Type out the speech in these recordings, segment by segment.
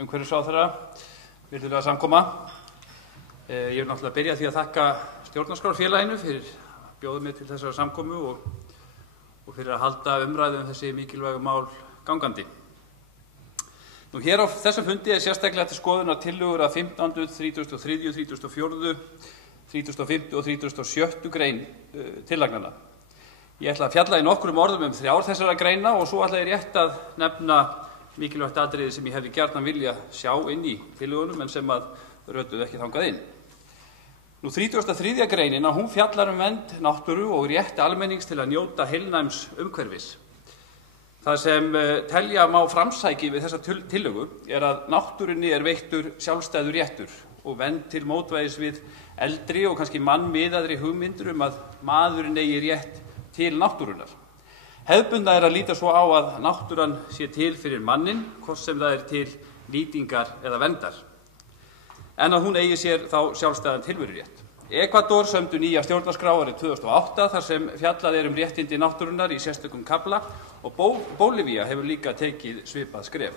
umhverfisráðherra, virðulega samkoma. Ég vil náttúrulega byrja því að þakka stjórnarskrárfélaginu fyrir að bjóða mig til þessara samkomu og fyrir að halda umræðu þessi mikilvægu mál gangandi. Hér á þessum fundi sérstaklega til skoðunar tillögur að 15., 33., 34., 35. og 37. grein tillagnanna. Ég ætla að fjalla í nokkrum orðum þrjár þessara greina og svo ætla ég rétt að nefna mikilvægt atriði sem ég hefði gjarnan vilja sjá inn í tillögunum en sem að rötuðu ekki þangað inn. 33. greinin hún fjallar vernd náttúru og rétt almennings til að njóta heilnæms umhverfis. Það sem telja má framsæki við þessa tillögu að náttúrunni veittur sjálfstæður réttur og vernd til mótvægis við eldri og kannski mannmiðaðri hugmyndir að maðurinn eigi rétt til náttúrunnar. Hefðbundna að líta svo á að náttúran sé til fyrir mannin, hvort sem það til nýtingar eða verndar, en að hún eigi sér þá sjálfstæðan tilverurétt. Ekvador sömdu nýja stjórnarskrá árið 2008 þar sem fjallað réttindi náttúrunnar í sérstökum kafla og Bólivía hefur líka tekið svipað skref.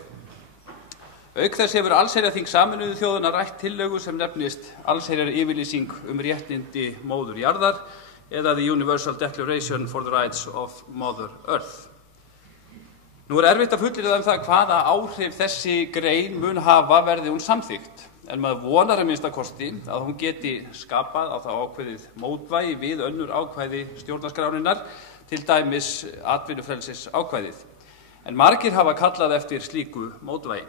Auk þess hefur allsherjarþing Sameinuðu þjóðanna rætt tillögu sem nefnist allsherjaryfirlýsing réttindi móður jarðar eða The Universal Declaration for the Rights of Mother Earth. Nú erfitt að fullyrða það hvaða áhrif þessi grein mun hafa verði hún samþykkt, en maður vonar að minnsta kosti að hún geti skapað á það ákveðið mótvægi við önnur ákvæði stjórnarskrárinnar, til dæmis atvinnufrelsis ákvæðið. En margir hafa kallað eftir slíku mótvægi.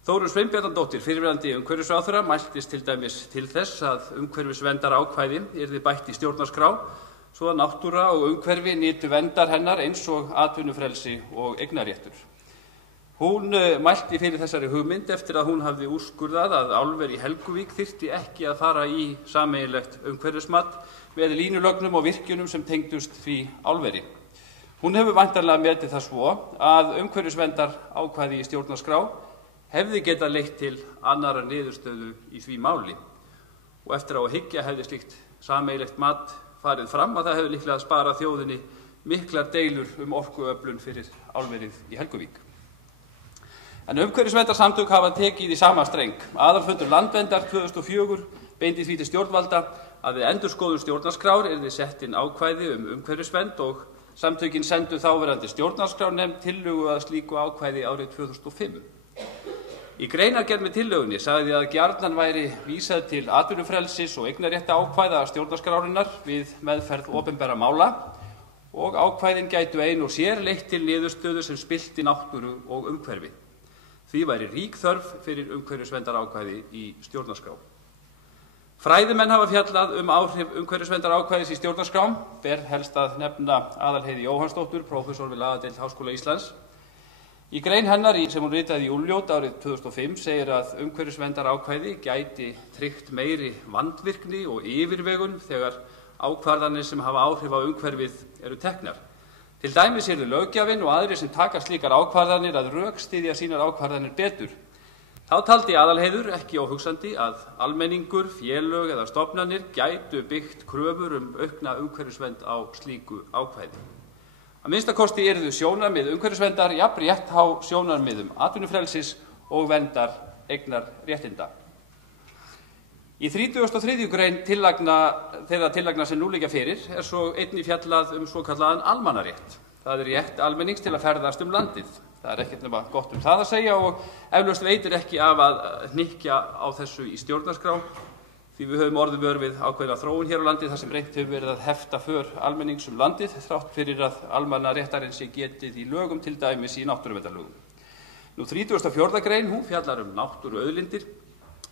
Þórunn Sveinbjarnardóttir, fyrrverandi umhverfisráðherra, mæltist til dæmis til þess að umhverfisverndar ákvæði yrði bætt í stjórnarskrá, svo að náttúra og umhverfi nytu verndar hennar eins og atvinnufrelsi og eignarréttur. Hún mælti fyrir þessari hugmynd eftir að hún hafði úrskurðað að álver í Helguvík þyrfti ekki að fara í sameiginlegt umhverfismat með línulögnum og virkjunum sem tengdust því álveri. Hún hefur væntanlega metið það svo að umhverfisverndar ákvæði í stjórnarskrá hefði getað leitt til annarrar niðurstöðu í því máli og eftir á að hyggja hefði slíkt sameiginlegt mat farið fram að það hefði líklega sparað þjóðinni miklar deilur orkuöflun fyrir álverið í Helguvík. En umhverfisverndarsamtök hafa tekið í sama streng. Aðalfundur Landverndar 2004 beindi því til stjórnvalda að við endurskoðun stjórnarskrár yrði sett inn ákvæði umhverfisvernd og samtökin sendu þáverandi stjórnarskrárnefnd tillögu að slíku ákvæði árið 2005. Í greinargerð með tillögunni sagði að gjarnan væri vísað til atvinnufrelsis og eignarrétta ákvæða stjórnarskrárinnar við meðferð opinberra mála og ákvæðin gætu ein og sér leitt til niðurstöðu sem spillti náttúru og umhverfi. Því væri rík þörf fyrir umhverfisverndarákvæði í stjórnarskrá. Fræðimenn hafa fjallað áhrif umhverfisverndarákvæðis í stjórnarskrá, ber helst að nefna Aðalheiði Jóhannsdóttur, prófessor við lagadeild Háskóla Íslands. Í grein hennar sem hún ritaði í Úlfljót árið 2005 segir að umhverfisverndarákvæði gæti tryggt meiri vandvirkni og yfirvegun þegar ákvarðanir sem hafa áhrif á umhverfið eru teknar. Til dæmis yrðu löggjafinn og aðrir sem taka slíkar ákvarðanir að rökstyðja sínar ákvarðanir betur. Þá taldi Aðalheiður ekki óhugsandi að almenningur, félög eða stofnanir gætu byggt kröfur aukna umhverfisvernd á slíku ákvæði. Að minnsta kosti yrðu sjónarmið umhverfisverndar jafn rétt á sjónarmiðum atvinnufrelsis og verndar eignarréttinda. Í 33. grein þeirra tillagna sem nú liggja fyrir svo einnig fjallað svokallaðan almannarétt. Það rétt almennings til að ferðast landið. Það ekkert nema gott það að segja og eflaust veitir ekki af að hnykkja á þessu í stjórnarskrá því við höfum orðið vör við ákveðna þróun hér á landi þar sem reynt hefur verið að hefta för almennings landið þrátt fyrir að almannaréttarins sé getið í lögum, til dæmis í náttúruverndarlögum. 34. grein hún fjallar náttúruauðlindir.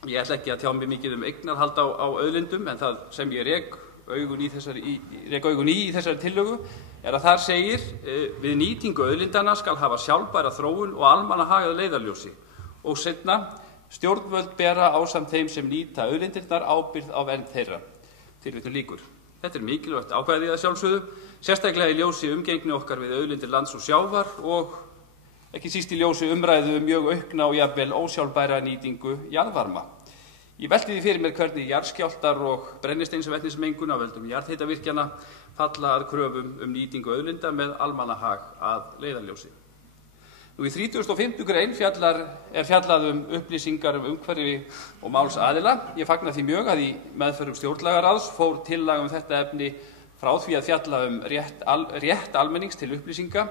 Ég ætla ekki að tjá mig mikið eignarhald á auðlindum en það sem ég rek augun í þessari tillögu að þar segir við nýtingu auðlindanna skal hafa sjálfbæra þróun og almannahag að leiðarljósi og seinna stjórnvöld bera ásamt þeim sem nýta auðlindirnar ábyrgð á vernd þeirra. Tilvitnun lýkur. Þetta mikilvægt ákvæði að sjálfsögðu, sérstaklega í ljósi umgengni okkar við auðlindir lands og sjávar og ekki síst í ljósi umræðu mjög aukna og jafnvel ósjálfbæra nýtingu jarðvarma. Ég velti því fyrir mér hvernig jarðskjálftar og brennisteinsvetnismengun af völdum jarðhitavirkjana falla að kröfum nýtingu auðlinda með almannahag að leiðarljósi. Í 35. grein er fjallað upplýsingar umhverfi og málsaðila. Ég fagna því mjög að í meðferðum stjórnlagaráðs fór tillaga þetta efni frá því að fjalla rétt almennings til upplýsinga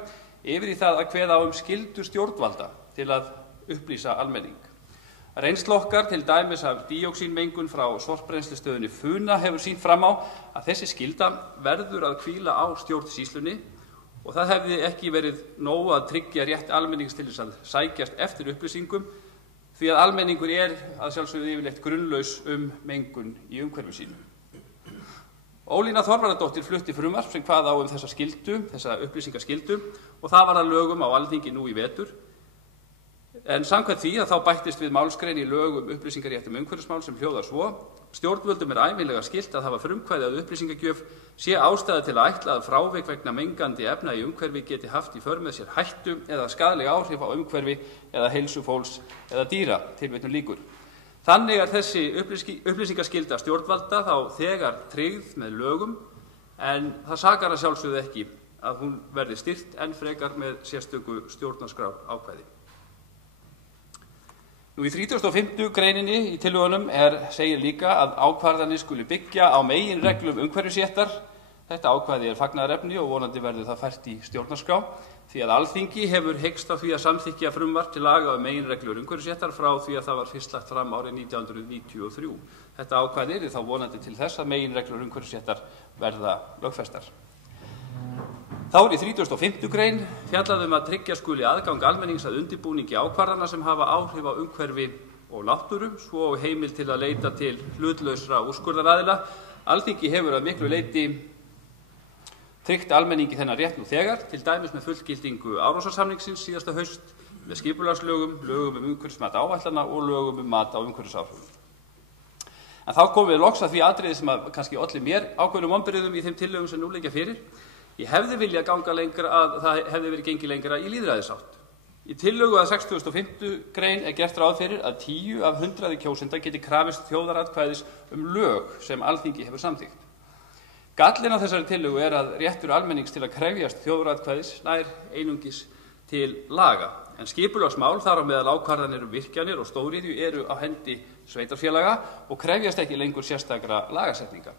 yfir í það að kveða á skyldu stjórnvalda til að upplýsa almenning. Reynsla okkar til dæmis af díoxínmengun frá sorpbrennslustöðinni Funa hefur sýnt fram á að þessi skylda verður að hvíla á stjórnsýslunni og það hefði ekki verið nóg að tryggja rétt almennings til þess að sækjast eftir upplýsingum því að almenningur að sjálfsögðu yfirleitt grunnlaus mengun í umhverfi sínu. Ólína Þorvarðardóttir flutti frumvarp sem kvað á þessa upplýsingaskyldu og það varð að lögum á Alþingi nú í vetur. En samkvæmt því að þá bættist við málsgrein í lög upplýsingarétt umhverfismál sem hljóðar svo: Stjórnvöldum ævinlega skylt að hafa frumkvæði að upplýsingagjöf sé ástæða til að ætla að frávik vegna mengandi efna í umhverfi geti haft í för með sér hættu eða skaðleg áhrif á umhverfi eða heilsu fólks eða dýra. Tilvitnun lýkur. Þannig þessi upplýsingaskylda stjórnvalda þá þegar tryggð með lögum en það sakar að sjálfsögðu ekki að hún verði styrkt enn frekar með sérstöku stjórnarskrárákvæði. Í 35. greininni í tillögunum segir líka að ákvarðanir skuli byggja á meginreglum umhverfisréttar. Þetta ákvæði fagnaðarefni og vonandi verður það fært í stjórnarskrá því að Alþingi hefur heykst á því að samþykkja frumvarp til laga meginreglur umhverfisréttar frá því að það var fyrst lagt fram árið 1993. Þetta ákvæði þá vonandi til þess að meginreglur umhverfisréttar verða lögfestar. Þá í 35. grein fjallað að tryggja skuli aðgang almennings að undirbúningi ákvarðana sem hafa áhrif á umhverfi og náttúru, svo heimild til að leita til hlutlausra úrskurðaraðila. Alþingi hefur að miklu leyti tryggt almenningi þennan rétt nú þegar, til dæmis með fullgildingu Árósasamningsins síðasta haust, með skipulagslögum, lögum umhverfismat áætlana og lögum mat á umhverfisáhrifum. En þá komum við loks að því atriði sem kannski olli mér ákveðnum vonbrigðum í þeim tillögum sem nú liggja fyrir. Ég hefði viljað ganga lengra að það hefði verið gengið lengra í lýðræðisátt. Í tillögu að 65. grein gert ráð fyrir að 10 af 100 kjósenda geti krafist þjóðaratkvæðis lög sem Alþingi hefur samþykkt. Gallinn á þessari tillögu að réttur almennings til að krefjast þjóðaratkvæðis nær einungis til laga, en skipulagsmál þar á meðal ákvarðanir virkjanir og stóriðju eru á hendi sveitarfélaga og krefjast ekki lengur sérstakra lagasetninga.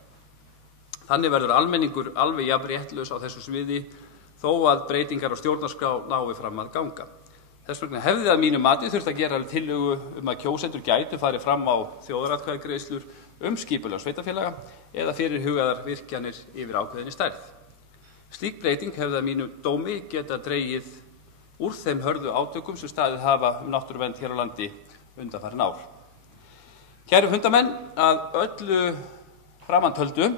Þannig verður almenningur alveg jafn réttlaus á þessu sviði þó að breytingar á stjórnarskrá nái fram að ganga. Þess vegna hefði að mínu mati þurft að gera tillögu að kjósendur gætu farið fram á þjóðaratkvæðagreiðslur skipulag sveitarfélaga eða fyrirhugaðar virkjanir yfir ákveðinni stærð. Slík breyting hefði að mínu dómi geta dregið úr þeim hörðu átökum sem staðið hafa náttúruvernd hér á landi undanfarin ár. Kæru fundarmenn, að öllu framantöldu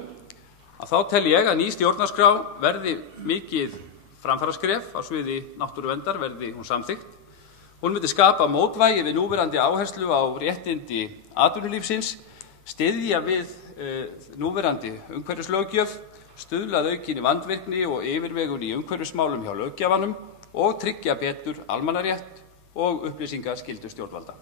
þá tel ég að ný stjórnarskrá verði mikið framfaraskref á sviði náttúruverndar verði hún samþykkt. Hún myndi skapa mótvægi við núverandi áherslu á réttindi atvinnulífsins, styðja við núverandi umhverfislöggjöf, stuðla að aukinni vandvirkni og yfirvegun í umhverfismálum hjá löggjafanum og tryggja betur almannarétt og upplýsingaskyldu stjórnvalda.